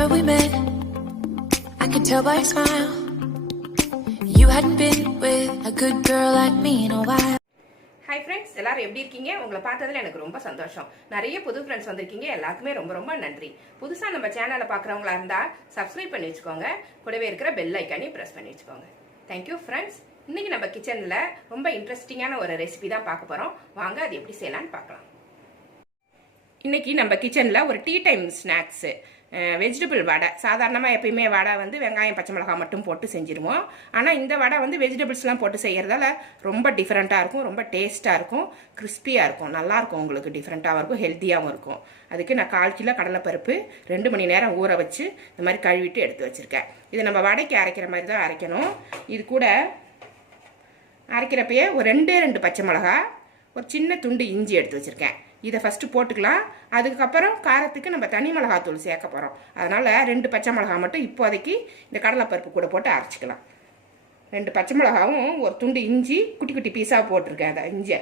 Remember we met? I could tell by your smile. You hadn't been with a good girl like me in a while. Hi friends எல்லாரும் எப்படி இருக்கீங்க? உங்களை பார்த்ததுல எனக்கு ரொம்ப சந்தோஷம். நிறைய புது ஃப்ரெண்ட்ஸ் வந்திருக்கீங்க. எல்லாருக்குமே ரொம்ப ரொம்ப நன்றி. புதுசாக நம்ம சேனலை பார்க்குறவங்களா இருந்தால் சப்ஸ்கிரைப் பண்ணி வச்சுக்கோங்க. கூடவே இருக்கிற பெல் ஐக்கானையும் ப்ரெஸ் பண்ணி வச்சுக்கோங்க. தேங்க்யூ ஃப்ரெண்ட்ஸ் இன்னைக்கு நம்ம கிச்சனில் ரொம்ப இன்ட்ரெஸ்டிங்கான ஒரு ரெசிபி தான் பார்க்க போகிறோம் வாங்க அது எப்படி செய்யலாம்னு பார்க்கலாம். இன்னைக்கு நம்ம கிச்சனில் ஒரு tea time snacks vegetable vada. சாதாரணமாக எப்பயுமே வடை வந்து வெங்காயம் பச்சை மிளகாய் மட்டும் போட்டு செஞ்சுருவோம். ஆனால் இந்த வடை வந்து வெஜிடபிள்ஸ்லாம் போட்டு செய்கிறதால ரொம்ப டிஃப்ரெண்ட்டாக இருக்கும் ரொம்ப டேஸ்ட்டாக இருக்கும் கிறிஸ்பியாக இருக்கும். நல்லாயிருக்கும் உங்களுக்கு டிஃப்ரெண்ட்டாகவும் இருக்கும் ஹெல்த்தியாகவும் இருக்கும். அதுக்கு நான் கால் கிலோ கடலைப்பருப்பு ரெண்டு மணி நேரம் ஊற வச்சு இந்த மாதிரி கழுவிட்டு எடுத்து வச்சுருக்கேன். இது நம்ம வடைக்கு அரைக்கிற மாதிரி தான் அரைக்கணும். இது கூட அரைக்கிறப்பயே ஒரு ரெண்டே ரெண்டு பச்சை மிளகா ஒரு சின்ன துண்டு இஞ்சி எடுத்து வச்சுருக்கேன். இதை ஃபஸ்ட்டு போட்டுக்கலாம். அதுக்கப்புறம் காரத்துக்கு நம்ம தனி மிளகாத்தூள் சேர்க்க போகிறோம் அதனால் ரெண்டு பச்சை மிளகா மட்டும் இப்போதைக்கு இந்த கடலைப்பருப்பு கூட போட்டு அரைச்சிக்கலாம். ரெண்டு பச்சை மிளகாவும் ஒரு துண்டு இஞ்சி குட்டி குட்டி பீஸாக போட்டிருக்கேன் அதை இஞ்சியை.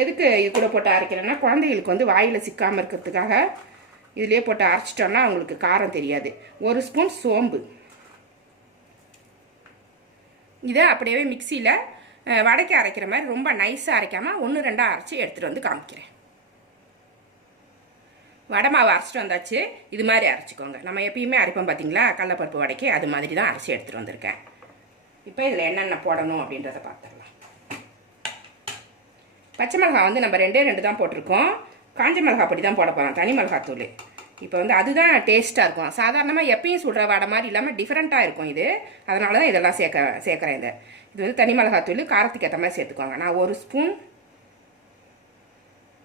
எதுக்கு இது கூட போட்டு அரைக்கிறேன்னா குழந்தைகளுக்கு வந்து வாயில் சிக்காமல் இருக்கிறதுக்காக இதிலே போட்டு அரைச்சிட்டோன்னா அவங்களுக்கு காரம் தெரியாது. ஒரு ஸ்பூன் சோம்பு. இதை அப்படியே மிக்சியில் வடைக்கு அரைக்கிற மாதிரி ரொம்ப நைஸாக அரைக்காமல் ஒன்று ரெண்டாக அரைச்சி எடுத்துகிட்டு வந்து காமிக்கிறேன். வடை மாவு அரைச்சிட்டு வந்தாச்சு. இது மாதிரி அரைச்சிக்கோங்க. நம்ம எப்பயுமே அரைப்போம் பார்த்தீங்களா கடலப்பருப்பு வடைக்கு அது மாதிரி தான் அரைச்சி எடுத்துகிட்டு வந்திருக்கேன். இப்போ இதில் என்னென்ன போடணும் அப்படின்றத பார்த்துடலாம் பச்சை மிளகாய் வந்து நம்ம ரெண்டே ரெண்டு தான் போட்டிருக்கோம். காஞ்ச மிளகா பொடி தான் போட போகிறோம் தனி மிளகாத்தூள். இப்போ வந்து அதுதான் டேஸ்ட்டாக இருக்கும். சாதாரணமாக எப்பயும் சுடுற வடை மாதிரி இல்லாமல் டிஃப்ரெண்ட்டாக இருக்கும் இது. அதனால தான் இதெல்லாம் சேர்க்க சேர்க்குறேன் இது. இது வந்து தனி மிளகாத்தூள் காரத்துக்கு ஏற்ற மாதிரி சேர்த்துக்கோங்க. நான் ஒரு ஸ்பூன்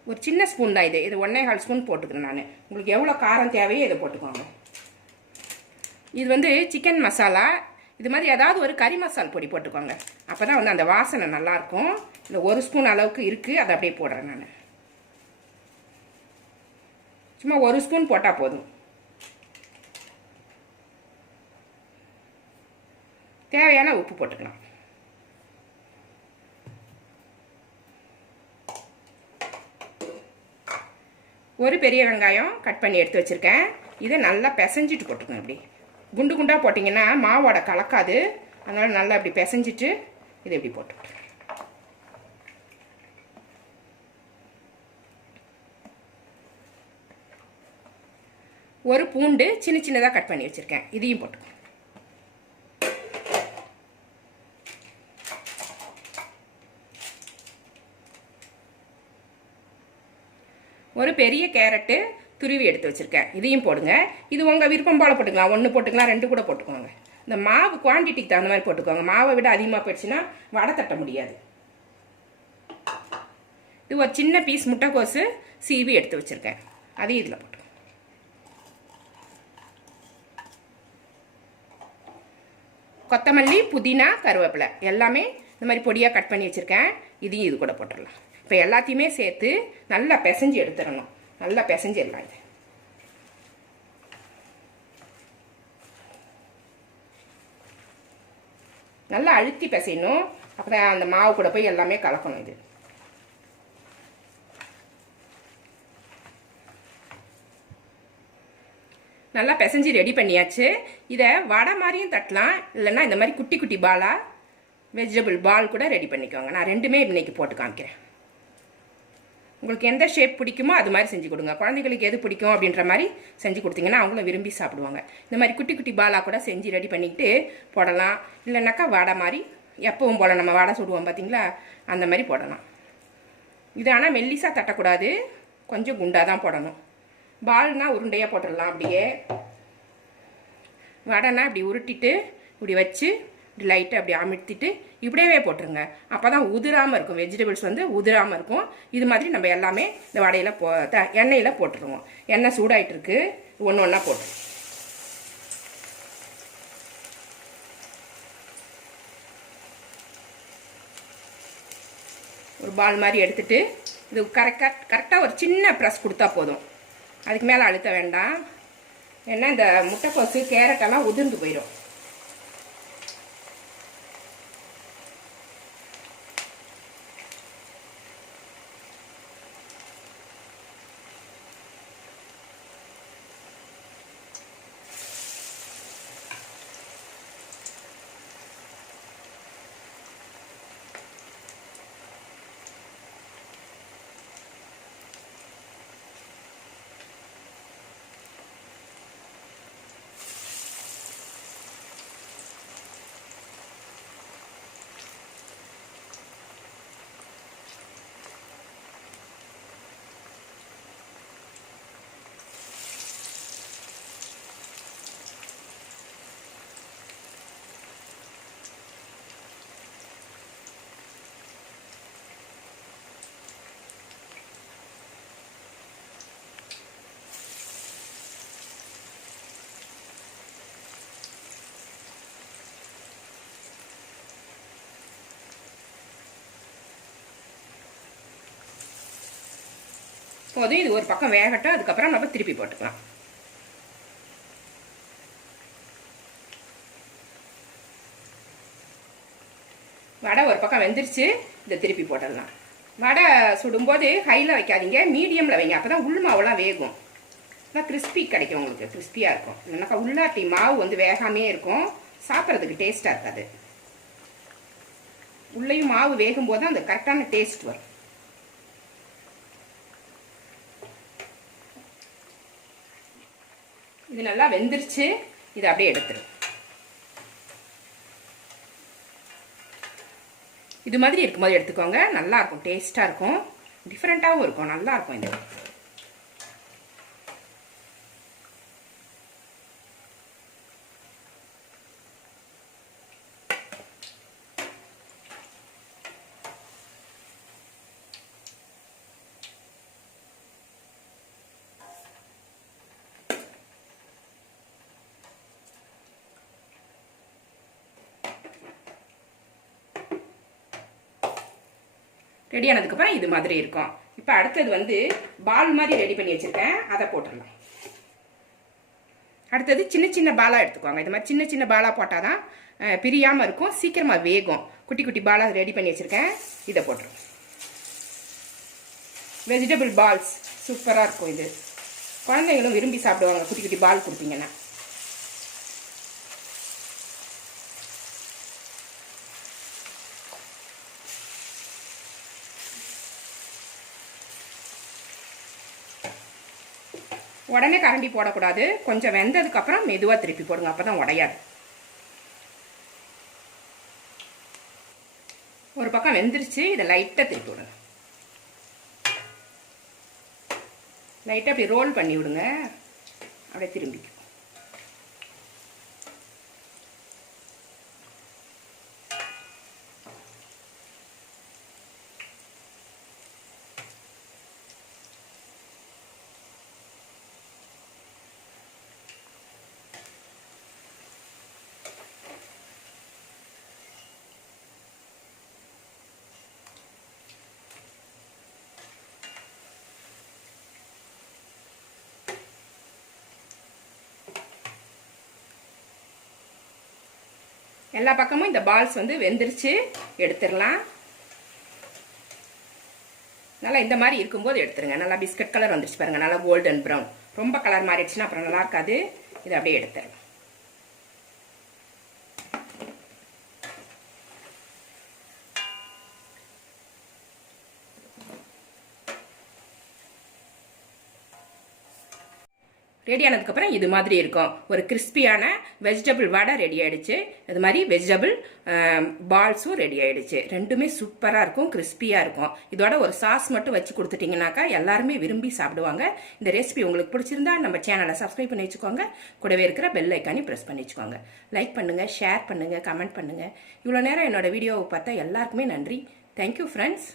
ஒரு சின்ன ஸ்பூன் தான் இது. இது ஒன்றே கால் ஸ்பூன் போட்டுக்கிறேன் நான். உங்களுக்கு எவ்வளோ காரம் தேவையோ இதை போட்டுக்கோங்க. இது வந்து சிக்கன் மசாலா இது மாதிரி ஏதாவது ஒரு கறி மசால் பொடி போட்டுக்கோங்க. அப்போ தான் வந்து அந்த வாசனை நல்லாயிருக்கும். இந்த ஒரு ஸ்பூன் அளவுக்கு இருக்குது அதை அப்படியே போடுறேன் நான். சும்மா ஒரு ஸ்பூன் போட்டால் போதும். தேவையான உப்பு போட்டுக்கலாம். ஒரு பெரிய வெங்காயம் கட் பண்ணி எடுத்து வச்சுருக்கேன். இதை நல்லா பிசைஞ்சிட்டு போட்டுக்கோங்க இப்படி. குண்டு குண்டாக போட்டிங்கன்னா மாவோட கலக்காது. அதனால் நல்லா இப்படி பிசைஞ்சிட்டு இதை இப்படி போட்டு ஒரு பூண்டு சின்ன சின்னதாக கட் பண்ணி வச்சுருக்கேன். இதையும் போட்டுக்கோ ஒரு பெரிய கேரட்டு துருவி எடுத்து வச்சுருக்கேன். இதையும் போடுங்க. இது உங்கள் விருப்பம் போல் போட்டுக்கலாம். ஒன்று போட்டுக்கலாம் ரெண்டு கூட போட்டுக்கோங்க. இந்த மாவு குவான்டிட்டிக்கு தகுந்த மாதிரி போட்டுக்கோங்க. மாவை விட அதிகமாக போயிடுச்சுன்னா வடை தட்ட முடியாது. இது ஒரு சின்ன பீஸ் முட்டைக்கோசு சீவி எடுத்து வச்சுருக்கேன். அதையும் இதில் போட்டு கொத்தமல்லி புதினா கருவேப்பிலை எல்லாமே இந்த மாதிரி பொடியாக கட் பண்ணி வச்சுருக்கேன். இதையும் இது கூட போட்டுடலாம். இப்போ எல்லாத்தையுமே சேர்த்து நல்லா பிசைஞ்சு எடுத்துடணும். நல்லா பிசைஞ்சிடலாம் இது. நல்லா அழுத்தி பிசையணும். அப்புறம் அந்த மாவு கூட போய் எல்லாமே கலக்கணும் இது. நல்லா பிசைஞ்சு ரெடி பண்ணியாச்சு. இதை வடை மாதிரியும் தட்டலாம். இல்லைன்னா இந்த மாதிரி குட்டி குட்டி பாலாக வெஜிடபிள் பால் கூட ரெடி பண்ணிக்கோங்க. நான் ரெண்டுமே இன்னைக்கு போட்டு காமிக்கிறேன். உங்களுக்கு எந்த ஷேப் பிடிக்குமோ அது மாதிரி செஞ்சு கொடுங்க. குழந்தைகளுக்கு எது பிடிக்கும் அப்படின்ற மாதிரி செஞ்சு கொடுத்தீங்கன்னா அவங்களும் விரும்பி சாப்பிடுவாங்க. இந்த மாதிரி குட்டி குட்டி பாலாக கூட செஞ்சு ரெடி பண்ணிக்கிட்டு போடலாம். இல்லைனாக்கா வடை மாதிரி எப்பவும் போல் நம்ம வடை சுடுவோம் பார்த்தீங்களா அந்த மாதிரி போடலாம். இது ஆனால் மெல்லிசாக தட்டக்கூடாது. கொஞ்சம் குண்டாக தான் போடணும். பால்னா உருண்டையாக போட்டுடலாம் அப்படியே. வடைனா இப்படி உருட்டிட்டு இப்படி வச்சு இப்படி லைட்டாக அப்படி அமிழ்த்திட்டு இப்படியே போட்டுருங்க. அப்போ தான் உதிராமல் இருக்கும். வெஜிடபிள்ஸ் வந்து உதிராமல் இருக்கும். இது மாதிரி நம்ம எல்லாமே இந்த வடையில் போ த எண்ணெயில் போட்டுருவோம். எண்ணெய் சூடாயிட்டு இருக்கு ஒன்று ஒன்றா போட்டு. ஒரு பால் மாதிரி எடுத்துட்டு இது கரெக்டாக கரெக்டாக ஒரு சின்ன ப்ரெஸ் கொடுத்தா போதும். அதுக்கு மேலே அழுத்த வேண்டாம். ஏன்னா இந்த முட்டைக்கோசு கேரட்டெல்லாம் உதிர்ந்து போயிடும் போதும் இது ஒரு பக்கம் வேகட்டும் அதுக்கப்புறம் நம்ம திருப்பி போட்டுக்கலாம். வடை ஒரு பக்கம் வெந்துருச்சு இதை திருப்பி போட்டுடலாம். வடை சுடும்போது ஹையில் வைக்காதீங்க மீடியமில் வைங்க அப்போ தான் உள் மாவுலாம் வேகும். ஆனால் கிறிஸ்பி கிடைக்கும் உங்களுக்கு கிறிஸ்பியாக இருக்கும். இல்லைனாக்கா உள்ளாட்டி மாவு வந்து வேகாமே இருக்கும். சாப்பிட்றதுக்கு டேஸ்ட்டாக இருக்காது. உள்ளேயும் மாவு வேகும்போது தான் அந்த கரெக்டான டேஸ்ட் வரும். இது நல்லா வெந்துருச்சு. இதை அப்படியே எடுத்துரும். இது மாதிரி இருக்கும்போது எடுத்துக்கோங்க. நல்லா இருக்கும். டேஸ்ட்டாக இருக்கும். டிஃப்ரெண்ட்டாகவும் இருக்கும். நல்லா இருக்கும் இது. ரெடி ஆனதுக்கப்புறம் இது மாதிரி இருக்கும். இப்போ அடுத்தது வந்து பால் மாதிரி ரெடி பண்ணி வச்சுருக்கேன். அதை போட்டுடலாம். அடுத்தது சின்ன சின்ன பாலாக எடுத்துக்கோங்க. இது மாதிரி சின்ன சின்ன பாலாக போட்டால் தான் பிரியாமல் இருக்கும். சீக்கிரமாக வேகும். குட்டி குட்டி பாலாக ரெடி பண்ணி வச்சுருக்கேன். இதை போட்டுருவோம் வெஜிடபிள் பால்ஸ் சூப்பராக இருக்கும் இது. குழந்தைங்களும் விரும்பி சாப்பிடுவாங்க. குட்டி குட்டி பால் கொடுத்தீங்கன்னா உடனே கரண்டி போடக்கூடாது. கொஞ்சம் வெந்ததுக்கப்புறம் மெதுவாக திருப்பி போடுங்க. அப்போ தான் உடையாது. ஒரு பக்கம் வெந்துருச்சு. இதை லைட்டாக திருப்பி விடுங்க. லைட்டாக அப்படி ரோல் பண்ணி விடுங்க. அப்படியே திரும்பிக்கும். எல்லா பக்கமும் இந்த பால்ஸ் வந்து வெந்துருச்சு. எடுத்துடலாம். நல்லா இந்த மாதிரி இருக்கும்போது எடுத்துருங்க. நல்லா பிஸ்கட் கலர் வந்துருச்சு பாருங்கள் நல்லா கோல்டன் ப்ரௌன் ரொம்ப கலர் மாறிடுச்சுன்னா அப்புறம் நல்லா இருக்காது. இதை அப்படியே எடுத்துடலாம். ரெடி ஆனதுக்கப்புறம் இது மாதிரி இருக்கும். ஒரு கிறிஸ்பியான வெஜிடபிள் வடை ரெடி ஆயிடுச்சு. இது மாதிரி வெஜிடபிள் பால்ஸும் ரெடி ஆயிடுச்சு. ரெண்டுமே சூப்பராக இருக்கும் கிறிஸ்பியாக இருக்கும். இதோட ஒரு சாஸ் மட்டும் வச்சு கொடுத்துட்டீங்கன்னாக்கா எல்லாருமே விரும்பி சாப்பிடுவாங்க. இந்த ரெசிபி உங்களுக்கு பிடிச்சிருந்தா நம்ம சேனலை சப்ஸ்கிரைப் பண்ணி வச்சுக்கோங்க. கூடவே இருக்கிற பெல் ஐக்கானி ப்ரெஸ் பண்ணி வச்சுக்கோங்க. லைக் பண்ணுங்கள் ஷேர் பண்ணுங்கள் கமெண்ட் பண்ணுங்கள் இவ்வளோ நேரம் என்னோடய வீடியோவை பார்த்தா எல்லாருக்குமே நன்றி. Thank you friends